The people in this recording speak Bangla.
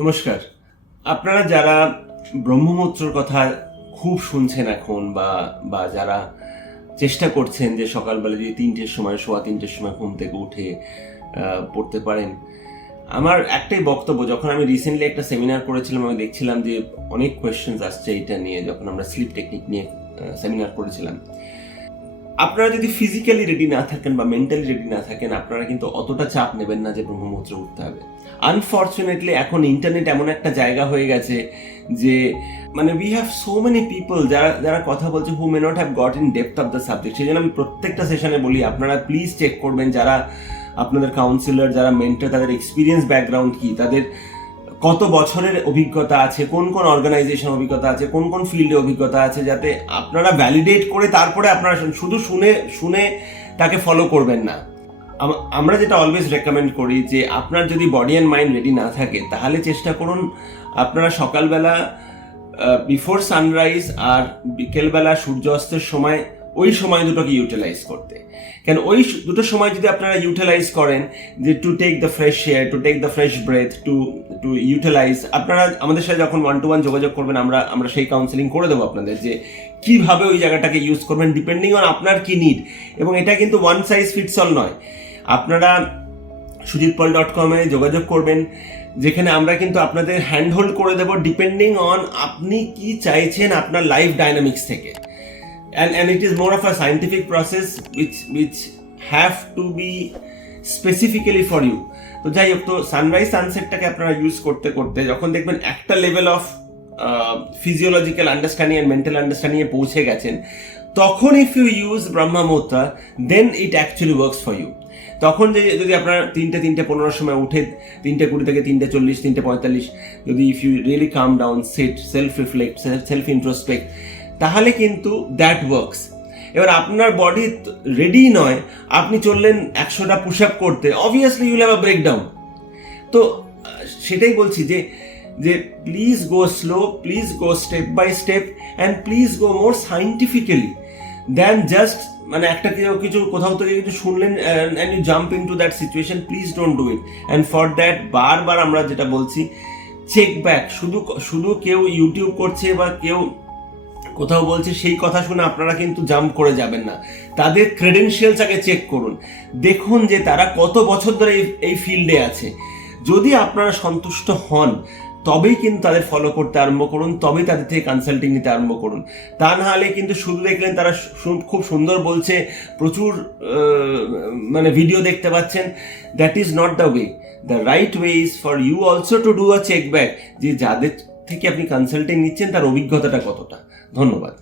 নমস্কার। আপনারা যারা ব্রহ্মমূত্রর কথা খুব শুনছেন এখন বা বা যারা চেষ্টা করছেন যে সকালবেলা যদি 3টের সময় 3:15 সময় ঘুম থেকে উঠে পড়তে পারেন, আমার একটাই বক্তব্য। যখন আমি রিসেন্টলি একটা সেমিনার করেছিলাম, আমি দেখছিলাম যে অনেক কোয়েশ্চেন্স আসছে এটা নিয়ে, যখন আমরা স্লিপ টেকনিক নিয়ে সেমিনার করেছিলাম। আপনারা যদি ফিজিক্যালি রেডি না থাকেন বা মেন্টালি রেডি না থাকেন, আপনারা কিন্তু অতটা চাপ নেবেন না যে ব্রহ্মমূত্র উঠতে হবে। আনফর্চুনেটলি এখন ইন্টারনেট এমন একটা জায়গা হয়ে গেছে যে মানে we have so many people যারা কথা বলছে who may not have got in depth of the subject. সেই জন্য আমি প্রত্যেকটা সেশনে বলি, আপনারা প্লিজ চেক করবেন যারা আপনাদের কাউন্সিলর, যারা মেন্টর, তাদের এক্সপিরিয়েন্স ব্যাকগ্রাউন্ড কি, তাদের কত বছরের অভিজ্ঞতা আছে, কোন কোন অর্গানাইজেশন অভিজ্ঞতা আছে, কোন কোন ফিল্ডে অভিজ্ঞতা আছে, যাতে আপনারা ভ্যালিডেট করে তারপরে আপনারা শুধু শুনে তাকে ফলো করবেন না। আমরা যেটা অলওয়েজ রেকমেন্ড করি যে আপনার যদি বডি অ্যান্ড মাইন্ড রেডি না থাকে, তাহলে চেষ্টা করুন আপনারা সকালবেলা বিফোর সানরাইজ আর বিকেলবেলা সূর্য অস্তের সময় ওই সময় দুটোকে ইউটিলাইজ করতে। কেন ওই দুটো সময় যদি আপনারা ইউটিলাইজ করেন যে to take the fresh air, to take the fresh breath, to utilise, আপনারা আমাদের সাথে যখন 1-to-1 যোগাযোগ করবেন, আমরা সেই কাউন্সেলিং করে দেবো আপনাদের যে কিভাবে ওই জায়গাটাকে ইউজ করবেন ডিপেন্ডিং অন আপনার কি নিড। এবং এটা কিন্তু ওয়ান সাইজ ফিটস অল নয়। আপনারা sujitpal.com যোগাযোগ করবেন, যেখানে আমরা কিন্তু আপনাদের হ্যান্ড হোল্ড করে দেবো ডিপেন্ডিং অন আপনি কি চাইছেন আপনার লাইফ ডাইনামিক্স থেকে। And it is more of a scientific process which have to be specifically for you. তো যাই হোক, তো সানরাইজ সানসেটটাকে আপনারা ইউজ করতে করতে যখন দেখবেন একটা level of physiological understanding and mental understanding এ পৌঁছে গেছেন, তখন if you use Brahmamuhurta then it actually works for you. তখন যদি আপনার 3:15 সময় উঠে 3:20 থেকে 3:40, 3:45, যদি if you really come down, sit, self reflect, self introspect, তাহলে কিন্তু দ্যাট ওয়ার্কস। এবার আপনার বডি রেডি নয়, আপনি চললেন 100টা পুশ আপ করতে, obviously you'll have a breakdown. তো সেটাই বলছি যে please go slow, please go step by step, and please go more scientifically than just মানে একটা কিছু কোথাও থেকে কিছু শুনলেন and you jump into that situation. Please don't do it. And for that বারবার আমরা যেটা বলছি, চেক ব্যাক। শুধু কেউ ইউটিউব করছে বা কেউ কোথাও বলছে সেই কথা শুনে আপনারা কিন্তু জাম্প করে যাবেন না। তাদের ক্রেডেনশিয়ালস আগে চেক করুন, দেখুন যে তারা কত বছর ধরে এই ফিল্ডে আছে। যদি আপনারা সন্তুষ্ট হন, তবেই কিন্তু তাদের ফলো করতে আরম্ভ করুন, তবেই তাদের থেকে কনসাল্টিং নিতে আরম্ভ করুন। তা না হলে কিন্তু শুধু দেখলেন তারা খুব সুন্দর বলছে, প্রচুর মানে ভিডিও দেখতে পাচ্ছেন, that is not the way. The right way is for you also to do a check back, যে যাদের থেকে আপনি কনসাল্টিং নিচ্ছেন তার অভিজ্ঞতাটা কতটা। ধন্যবাদ।